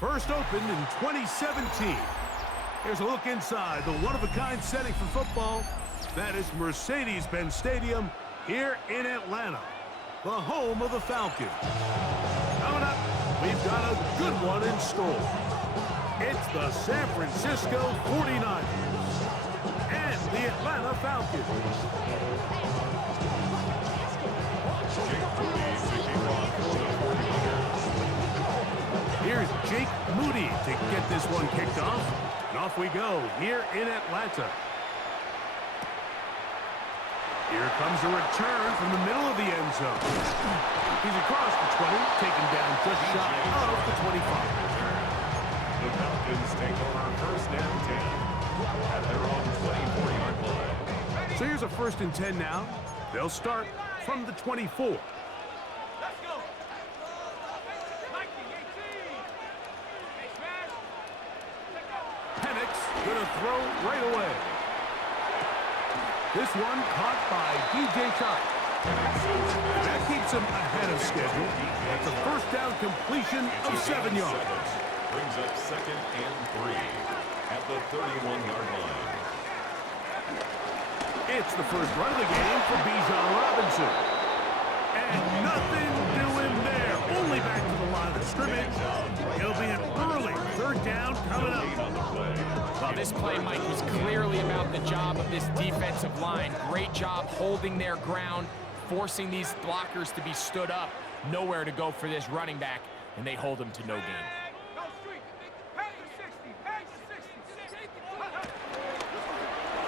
First opened in 2017. Here's a look inside the one-of-a-kind setting for football. That is Mercedes-Benz Stadium here in Atlanta, the home of the Falcons. Coming up, we've got a good one in store. It's the San Francisco 49ers and the Atlanta Falcons. Here's Jake Moody to get this one kicked off. And off we go here in Atlanta. Here comes a return from the middle of the end zone. He's across the 20, taken down just shy of the 25. The Falcons take over first and 10 at their own 24-yard line. So here's a first and 10 now. They'll start from the 24. Gonna throw right away. This one caught by DJ Chark. That keeps him ahead of schedule. That's a first down completion of 7 yards. Brings up second and 3 at the 31-yard line. It's the first run of the game for Bijan Robinson. And nothing doing there. Only back to the line of scrimmage. It'll be an early third down coming up. Well, this play, Mike, was clearly about the job of this defensive line. Great job holding their ground, forcing these blockers to be stood up. Nowhere to go for this running back, and they hold him to no gain.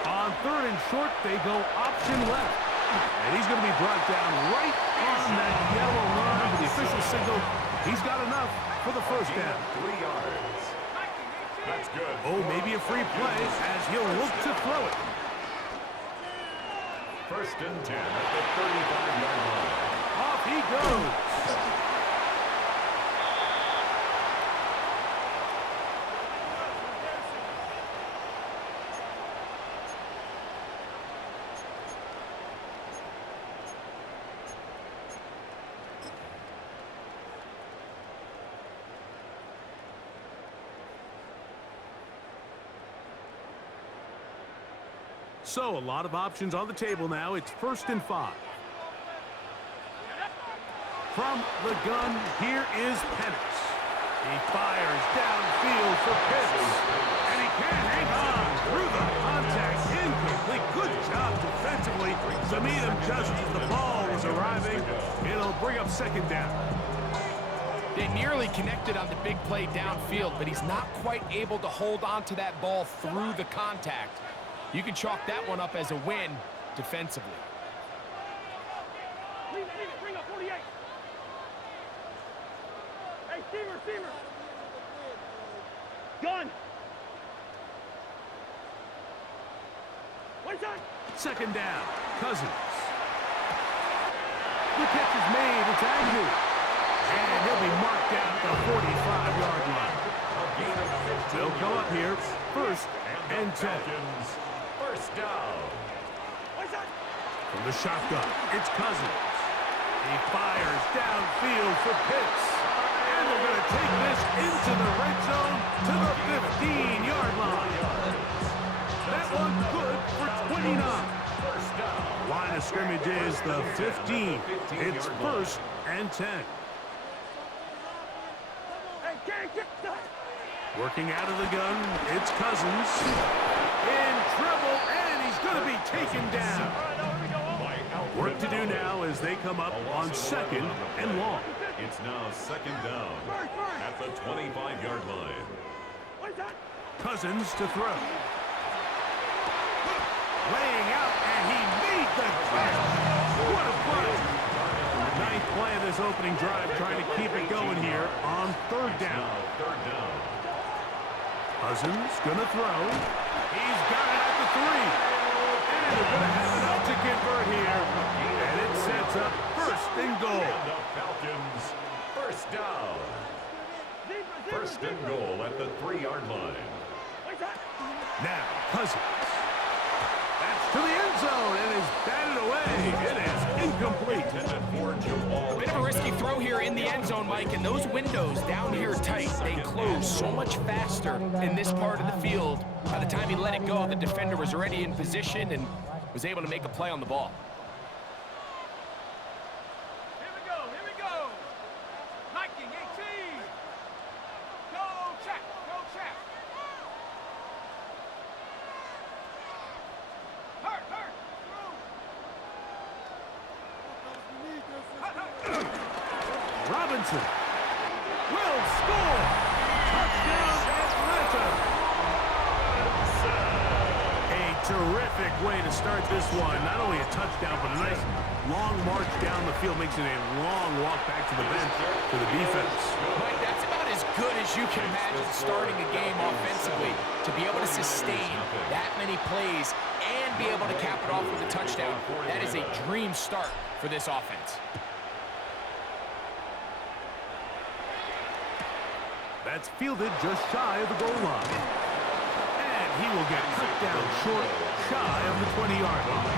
On third and short, they go option left. And he's going to be brought down right on that yellow line with the official signal. He's got enough for the first down. 3 yards. That's good. Oh, maybe a free play as he'll look to throw it. First and 10 at the 35-yard line. Off he goes. So, a lot of options on the table now. It's first and 5. From the gun, here is Penix. He fires downfield for Pitts. And he can't hang on through the contact. Incomplete. Good job defensively to meet him just as the ball was arriving. It'll bring up second down. They nearly connected on the big play downfield, but he's not quite able to hold on to that ball through the contact. You can chalk that one up as a win defensively. Bring up 48. Hey, Steamer. Gun. One time. Second down. Cousins. The catch is made. It's Agnew. And he'll be marked down at the 45-yard line. They'll come up here first and 10. First down. From the shotgun, it's Cousins. He fires downfield for Pitts. And they're going to take this into the red zone to the 15-yard line. That one good for 29. Line of scrimmage is the 15. It's first and 10. Working out of the gun, it's Cousins. In trouble, and he's going to be taken down. Work to do now as they come up on second and long. It's now second down at the 25-yard line. Cousins to throw. Laying out, and he made the catch. What a play. Ninth play of this opening drive, trying to keep it going here on third down. Cousins gonna throw. He's got it at the 3. And they're gonna have enough to convert here. And it sets up first and goal. The Falcons first down. First and goal at the 3-yard line. Now, Cousins. That's to the end zone and is batted away. It is incomplete. A bit of a risky throw here in the end zone, Mike, and those windows down here tight, they close so much faster in this part of the field. By the time he let it go, the defender was already in position and was able to make a play on the ball. Here we go. Hiking 18. Go check. Hurt. Robinson will score. Touchdown, Atlanta. A terrific way to start this one. Not only a touchdown, but a nice long march down the field. Makes it a long walk back to the bench for the defense. Mike, that's about as good as you can imagine starting a game offensively. To be able to sustain that many plays and be able to cap it off with a touchdown, that is a dream start for this offense. That's fielded just shy of the goal line. And he will get cut down short, shy of the 20-yard line.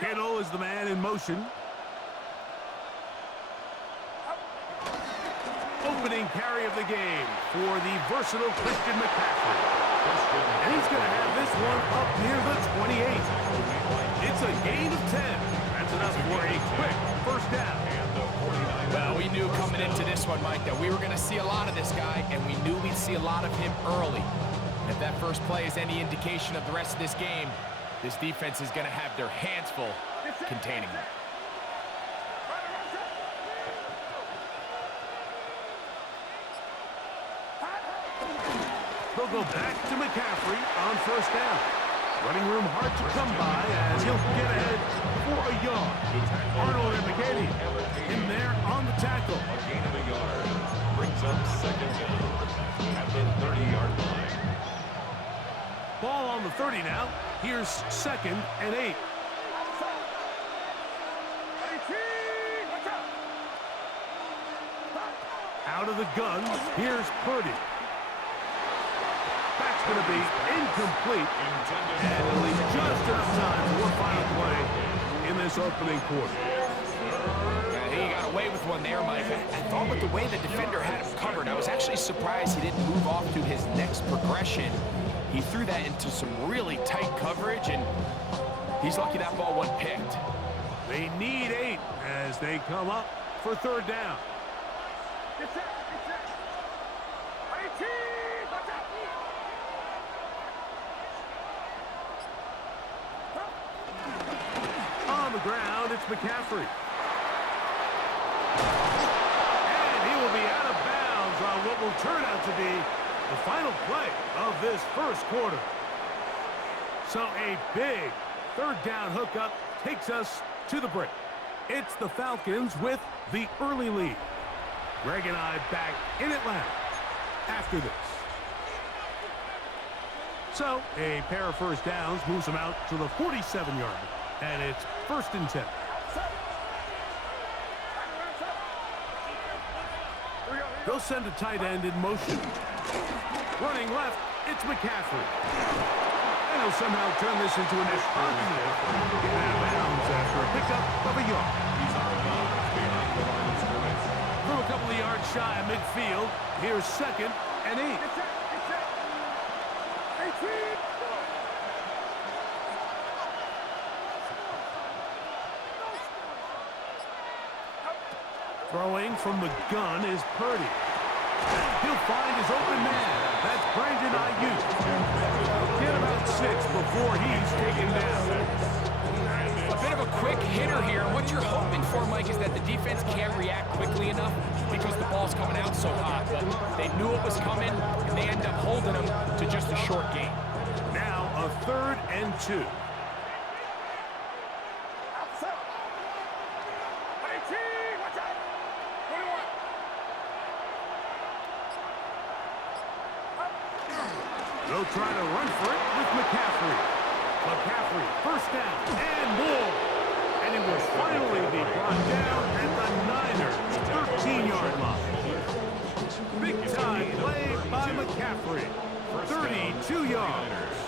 Kittle is the man in motion. Opening carry of the game for the versatile Christian McCaffrey. And he's going to have this one up near the 28. It's a gain of 10. That's enough for a quick first down. Well, we knew coming into this one, Mike, that we were going to see a lot of this guy, and we knew we'd see a lot of him early. And if that first play is any indication of the rest of this game, this defense is going to have their hands full containing him. They'll go back to McCaffrey on first down. Running room hard to come by as he'll get ahead for a yard. Arnold and McKinney in there on the tackle. A gain of a yard brings up second down at the 30-yard line. Ball on the 30 now. Here's 2nd and 8. Out of the gun, here's Purdy. That's going to be incomplete. And it'll leave just enough time for one final play in this opening quarter. I think he got away with one there, Mike. I thought with the way the defender had him covered, I was actually surprised he didn't move off to his next progression. He threw that into some really tight coverage, and he's lucky that ball wasn't picked. They need 8 as they come up for third down. On the ground, it's McCaffrey. And he will be out of bounds on what will turn out to be the final play of this first quarter. So a big third down hookup takes us to the break. It's the Falcons with the early lead. Greg and I back in Atlanta after this. So a pair of first downs moves them out to the 47-yard line. And it's 1st and 10. They'll send a tight end in motion. Running left, it's McCaffrey. And he'll somehow turn this into a net positive. Get out of bounds after a pickup of a yard. He's out of bounds behind the line of scrimmage. From a couple of yards shy of midfield, here's 2nd and 8. Throwing from the gun is Purdy. He'll find his open man. That's Brandon Ayuk. Get about 6 before he's taken down. A bit of a quick hitter here. What you're hoping for, Mike, is that the defense can't react quickly enough because the ball's coming out so hot. But they knew it was coming, and they end up holding them to just a short gain. Now a 3rd and 2. They'll try to run for it with McCaffrey. McCaffrey, first down and more. And he will finally be brought down at the Niners' 13-yard line. Big-time play by McCaffrey. 32 yards.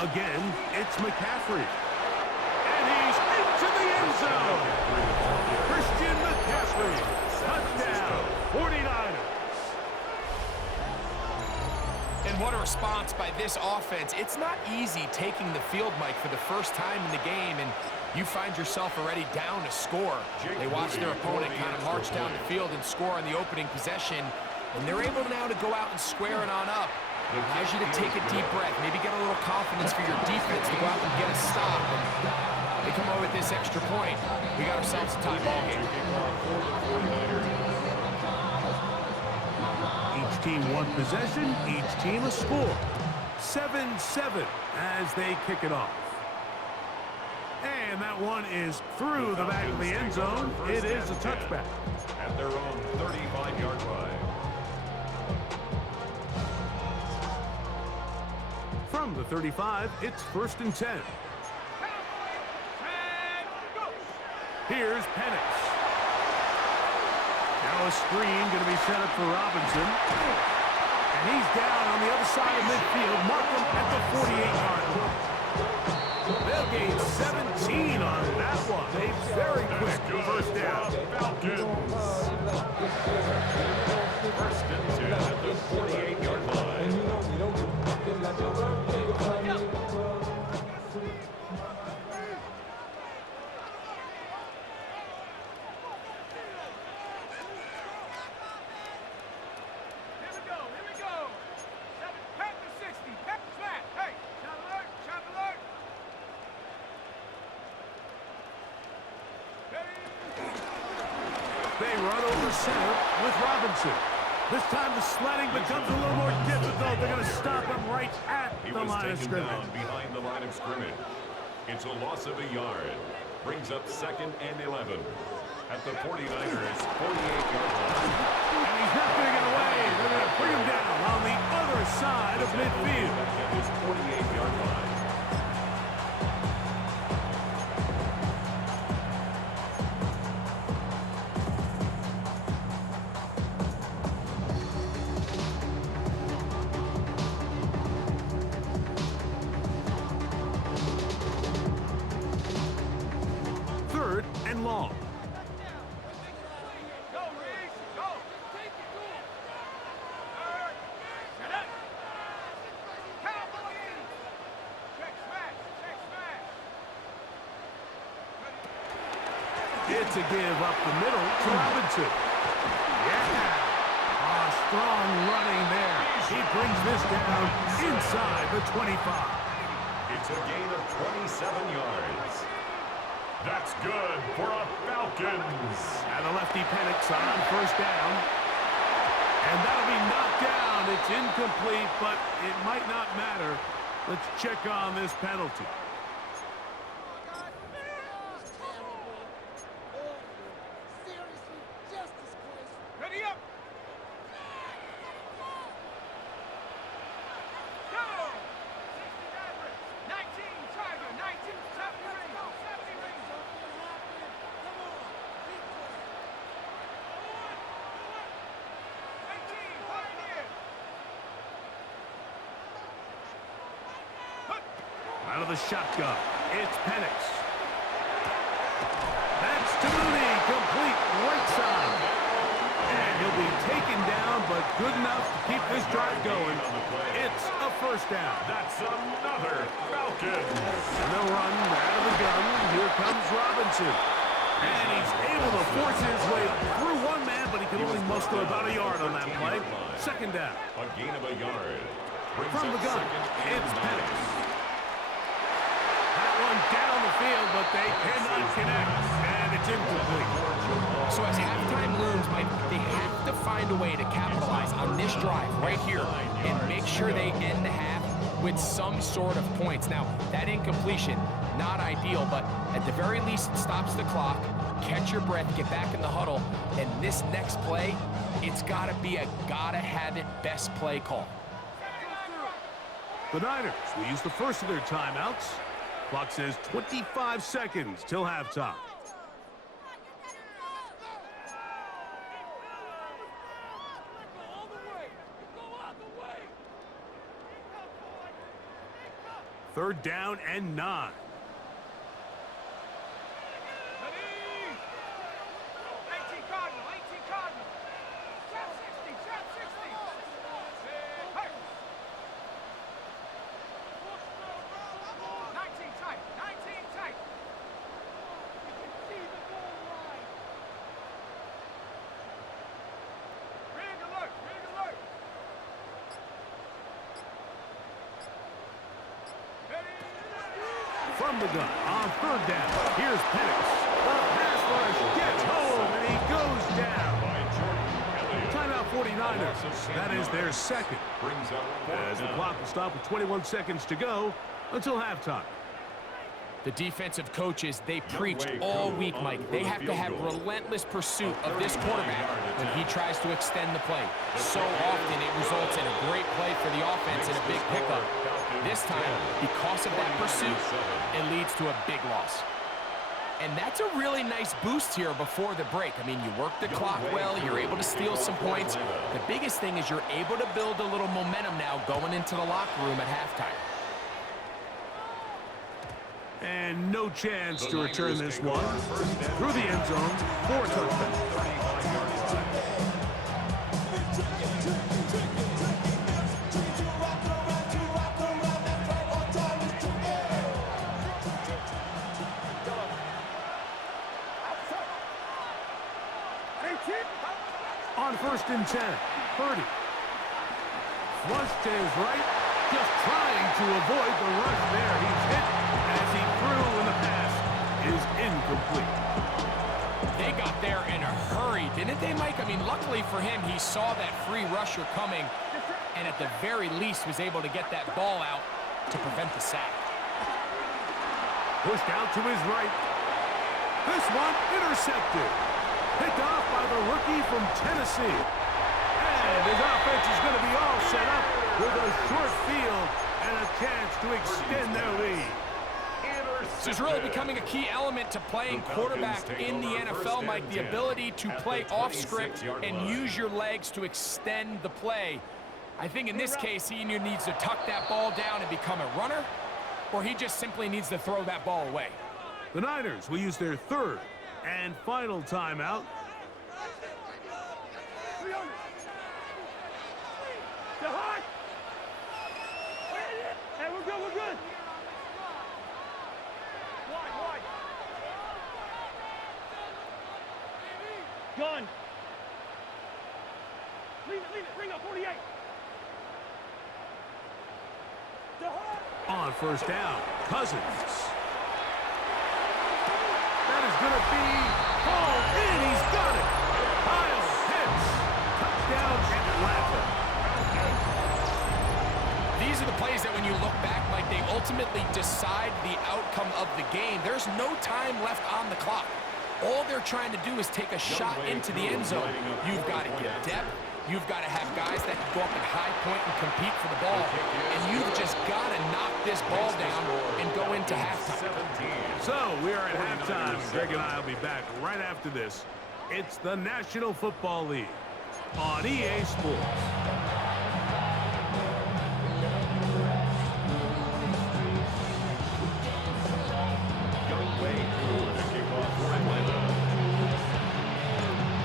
Again, it's McCaffrey. And he's into the end zone. Christian McCaffrey. Touchdown, 49ers. And what a response by this offense. It's not easy taking the field, Mike, for the first time in the game, and you find yourself already down a score. They watch their opponent kind of march down the field and score on the opening possession, and they're able now to go out and square it on up. It allows you to take a deep breath, maybe get a little confidence for your defense to go out and get a stop. And they come over with this extra point. We got ourselves a tie ball game. Each team one possession, each team a score. 7-7 as they kick it off. And that one is through the back of the end zone. It is a touchback. At their own 35-yard line. From the 35, it's 1st and 10. Here's Penix. Now a screen going to be set up for Robinson. And he's down on the other side of midfield. Mark him at the 48-yard line. They'll gain 17 on that one. A very quick first down. Falcons. 1st and 10 at the 48-yard line. They run over center with Robinson. This time the sledding becomes a little more difficult. They're going to stop him right at the line of scrimmage. Down behind the line of scrimmage. It's a loss of a yard. Brings up 2nd and 11. At the 49ers' 48-yard line. And he's not going to get away. They're going to bring him down on the other side of midfield. At his 48-yard line. Long. Go, Reese, go. Take it, go. Set up. Cowboy in. Check smash, check smash. It's a give up the middle to Robinson. Yeah. Strong running there. He brings this down inside the 25. It's a gain of 27 yards. That's good for a Falcons. And the lefty Penix on first down. And that'll be knocked down. It's incomplete, but it might not matter. Let's check on this penalty. Ready up. Go. 19, Tiger, 19, 70 rings, 70 rings. Out of the shotgun, it's Penix. That's to Mooney, complete right side. And he'll be taken down, but good enough to keep this drive going. It's a first down. That's another Falcons. And they'll run out of the gun. Here comes Robinson. And he's able to force his way through one man, but he can only muster about a yard on that play. Second down. A gain of a yard. From the gun, it's Penix. That one down the field, but they cannot connect, and it's incomplete. So as halftime looms, Mike, they have to find a way to capitalize on this drive right here and make sure they end the half with some sort of points. Now, that incompletion, not ideal, but at the very least, it stops the clock. Catch your breath, get back in the huddle, and this next play, it's got to be a gotta-have-it best play call. The Niners will use the first of their timeouts. Clock says 25 seconds till halftime. Third down and 9. From the gun on third down. Here's Penix. The pass rush gets home, and he goes down. Timeout 49ers. That is their second. As the clock will stop with 21 seconds to go until halftime. The defensive coaches, they preach all week, Mike. They have to have relentless pursuit of this quarterback when he tries to extend the play. So often it results in a great play for the offense and a big pickup. This time, because of that pursuit, it leads to a big loss. And that's a really nice boost here before the break. I mean, you work the clock well, you're able to steal some points. The biggest thing is you're able to build a little momentum now going into the locker room at halftime. And no chance to return this one. Through the end zone for a touchdown. On first and 10, Purdy. Flush to his right, just trying to avoid the rush there. He's hit as he threw, and the pass is incomplete. They got there in a hurry, didn't they, Mike? I mean, luckily for him, he saw that free rusher coming, and at the very least was able to get that ball out to prevent the sack. Pushed out to his right. This one intercepted. Picked off by the rookie from Tennessee. And his offense is going to be all set up with a short field and a chance to extend their lead. This is really becoming a key element to playing quarterback in the NFL, Mike. The ability to play off script and use your legs to extend the play. I think in this case, he either needs to tuck that ball down and become a runner, or he just simply needs to throw that ball away. The Niners will use their third and final timeout. Hey, we're good, we're good. Wide. Gun. Leave it, ring up, 48. On first down, Cousins. That is going to be hauled in. He's got it. Kyle Pitts. Touchdown, Atlanta. These are the plays that when you look back, Mike, they ultimately decide the outcome of the game. There's no time left on the clock. All they're trying to do is take a shot into the end zone. You've got to get depth. You've got to have guys that can go up at high point and compete for the ball. And you've just got to knock this ball down and go into halftime. So we are at halftime. Greg and I will be back right after this. It's the National Football League on EA Sports.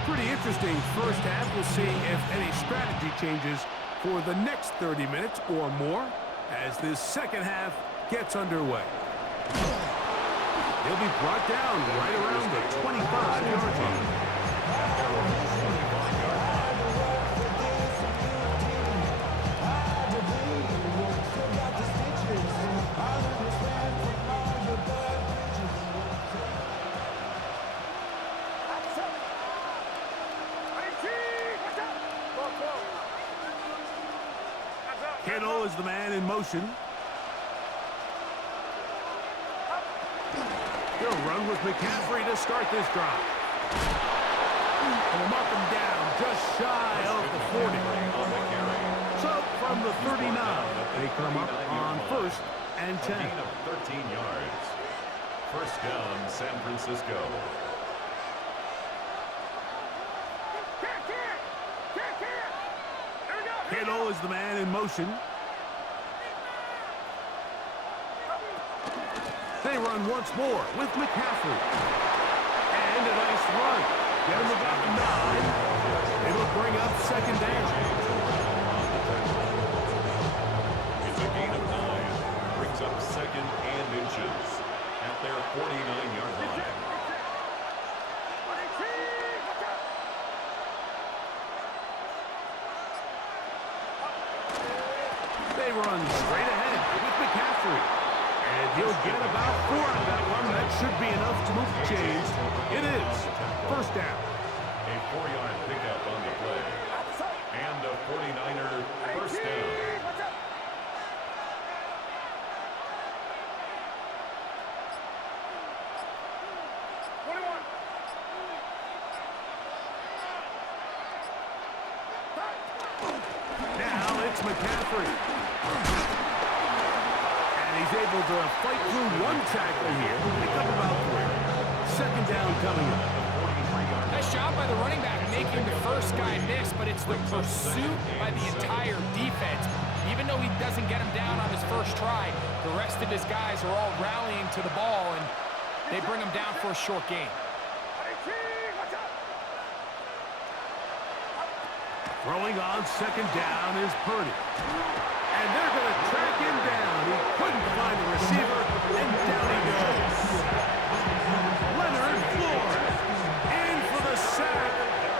Pretty interesting first half. We'll see if any strategy changes for the next 30 minutes or more as this second half gets underway. He'll be brought down right around the 25-yard line. Kittle is the man in motion. They'll run with McCaffrey to start this drive. And we'll mark him down just shy of the 40. So from the 39, they come up on 1st and 10. A gain of 13 yards. First down, San Francisco. Kittle is the man in motion. They run once more with McCaffrey. And a nice run. Get him about 9. It'll bring up second down. It's a gain of 9. Brings up second and inches at their 49-yard line. They run straight ahead with McCaffrey. And he'll get about 4 on that one. That should be enough to move the chains. It is first down. A 4-yard pickup on the play. And a 49er first down. Now it's McCaffrey. And he's able to fight through one tackle here. Pick up about 3. Second down coming up. Nice job by the running back making the first guy miss, but it's the pursuit by the entire defense. Even though he doesn't get him down on his first try, the rest of his guys are all rallying to the ball, and they bring him down for a short gain. Throwing on second down is Purdy. And they're going to track him down. He couldn't find the receiver, and down he goes. Leonard Floyd in for the sack.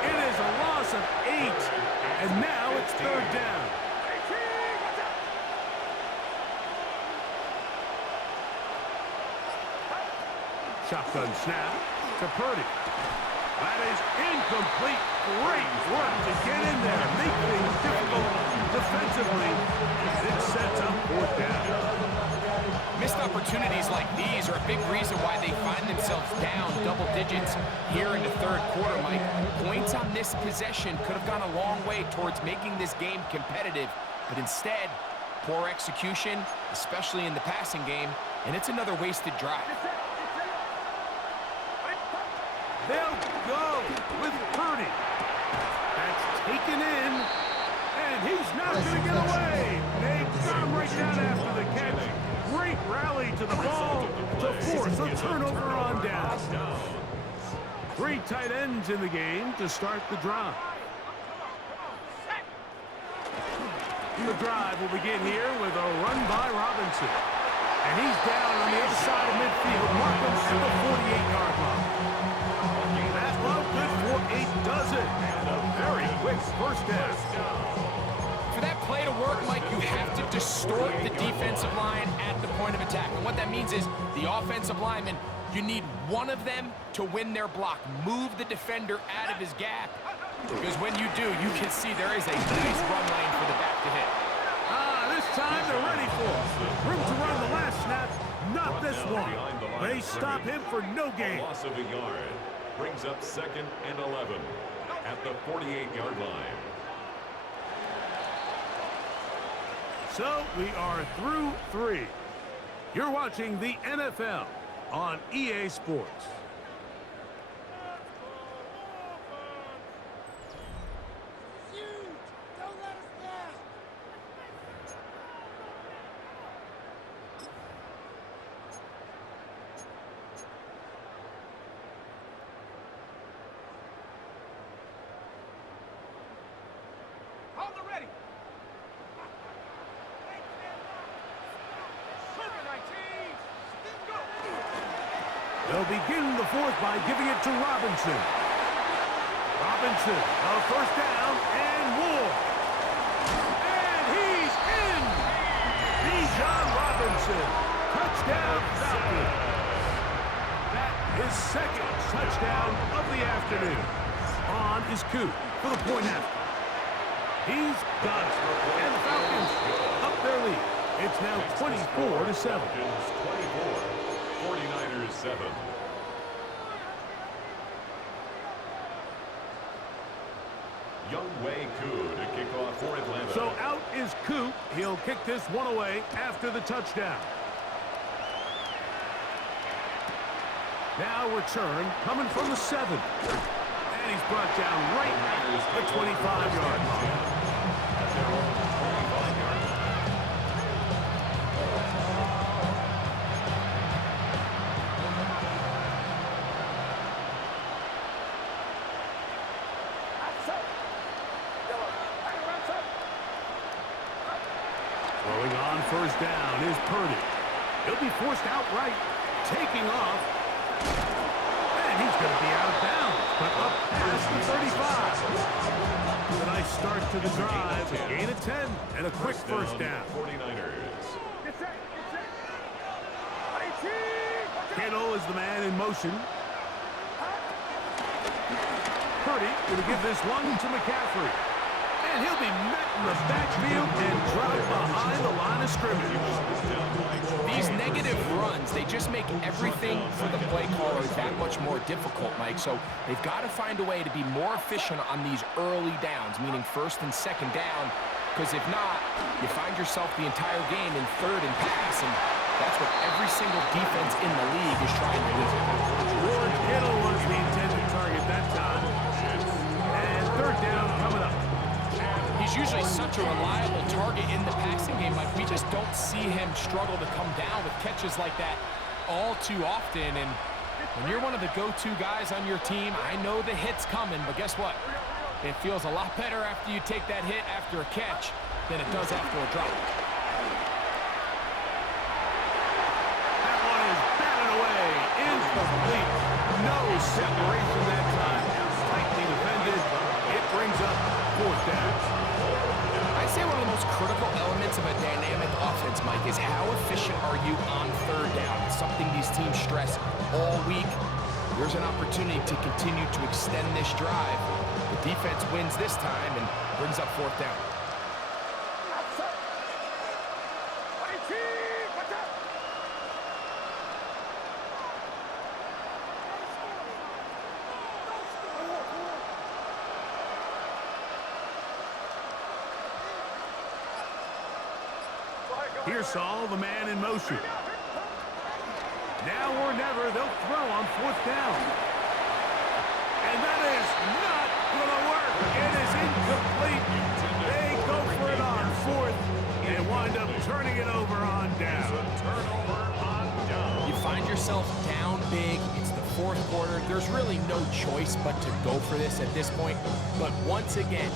It is a loss of 8, and now it's third down. Shotgun snap to Purdy. That is incomplete. Great work to get in there, make things difficult defensively. It sets up fourth down. Missed opportunities like these are a big reason why they find themselves down double digits here in the third quarter, Mike. Points on this possession could have gone a long way towards making this game competitive, but instead, poor execution, especially in the passing game, and it's another wasted drive. They'll go with Purdy. That's taken in, and he's not going to get away. They've got him right down after the catch. Great rally to the ball to force a turnover on down. 3 tight ends in the game to start the drive. The drive will begin here with a run by Robinson. And he's down on the other side of midfield, marking at the 48-yard line. That low good for 8 does it. And a very quick first down. For that play to work, Mike, you have to distort the defensive line at the point of attack. And what that means is the offensive lineman, you need one of them to win their block. Move the defender out of his gap. Because when you do, you can see there is a nice run lane for the back to hit. This time they're ready for it. Room to run the last snap, not this one. They stop him for no gain. Loss of a yard brings up second and 11 at the 48-yard line. So we are through 3. You're watching the NFL on EA Sports. They'll begin the fourth by giving it to Robinson. Robinson, a first down, and more. And he's in! Bijan Robinson, touchdown Falcons. That is second touchdown of the afternoon. On is Coop for the point after. He's got it. And the Falcons up their lead. It's now 24-7. 24. 49ers 7. Young Wei Koo to kick off for Atlanta. So out is Koo. He'll kick this one away after the touchdown. Now return coming from the 7. And he's brought down right at the 25-yard line. At their own 25-yard line. Throwing on first down is Purdy. He'll be forced outright, taking off. And he's going to be out of bounds, but up past the 35. A nice start to the drive, a gain of 10, and a quick first down. 49ers. Kittle is the man in motion. Purdy going to give this one to McCaffrey. And he'll be met in the backfield and dropped behind the line of scrimmage. These negative runs, they just make everything for the play caller that much more difficult, Mike. So they've got to find a way to be more efficient on these early downs, meaning first and second down, because if not, you find yourself the entire game in third and pass, and that's what every single defense in the league is trying to do. George Kittle was the intended target that time. And third down coming up. He's usually such a reliable target in the passing game. Like, we just don't see him struggle to come down with catches like that all too often. And when you're one of the go-to guys on your team, I know the hit's coming, but guess what? It feels a lot better after you take that hit after a catch than it does after a drop. That one is batted away. Incomplete. No separation that time. Tightly defended. It brings up fourth down. I'd say one of the most critical elements of a dynamic offense, Mike, is how efficient are you on third down? It's something these teams stress all week. There's an opportunity to continue to extend this drive. The defense wins this time and brings up fourth down. Pearsall, the man in motion. Now or never, they'll throw on fourth down. And that is not going to work. It is incomplete. They go for it on fourth and wind up turning it over on down. You find yourself down big. It's the fourth quarter. There's really no choice but to go for this at this point. But once again,